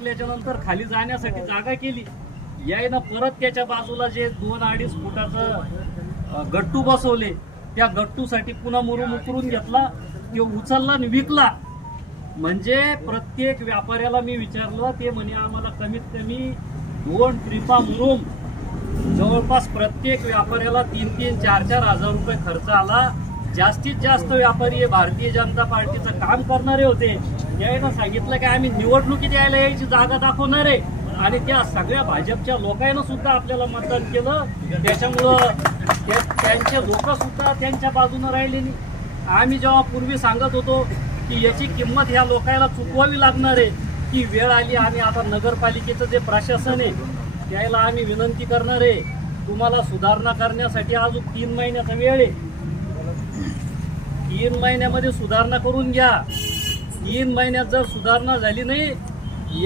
नंतर खाली जाण्यासाठी जागा केली, यायनं परत त्याच्या बाजूला जे 2-2.5 फुटाचं गट्टू बसवले, त्या गट्टूसाठी पुन्हा मुरुम उकरून घेतला, तो उचलला आणि विकला. म्हणजे प्रत्येक व्यापाऱ्याला मी विचारलं, ते म्हणे आम्हाला कमीत कमी 2 ट्रिपा मुरुम जवळपास प्रत्येक व्यापाऱ्याला 3-3, 4-4 हजार रुपये खर्च आला. जास्तीत जास्त व्यापारी हे भारतीय जनता पार्टीचं काम करणारे होते. यायनं सांगितलं की आम्ही निवडणुकीत यायला यायची जागा दाखवणार आहे, आणि त्या सगळ्या भाजपच्या लोकांना सुद्धा आपल्याला मतदान केलं. त्याच्यामुळं त्यांचे लोक सुद्धा त्यांच्या बाजूने राहिले नाही. आम्ही जेव्हा पूर्वी सांगत होतो की याची किंमत ह्या लोकांना चुकवावी लागणार आहे, की वेळ आली. आम्ही आता नगरपालिकेचं जे प्रशासन आहे त्याला आम्ही विनंती करणार आहे, तुम्हाला सुधारणा करण्यासाठी अजून 3 महिन्याचा वेळ आहे. 3 महिन्यामध्ये सुधारणा करून घ्या. 3 महिन्यात जर सुधारणा झाली नाही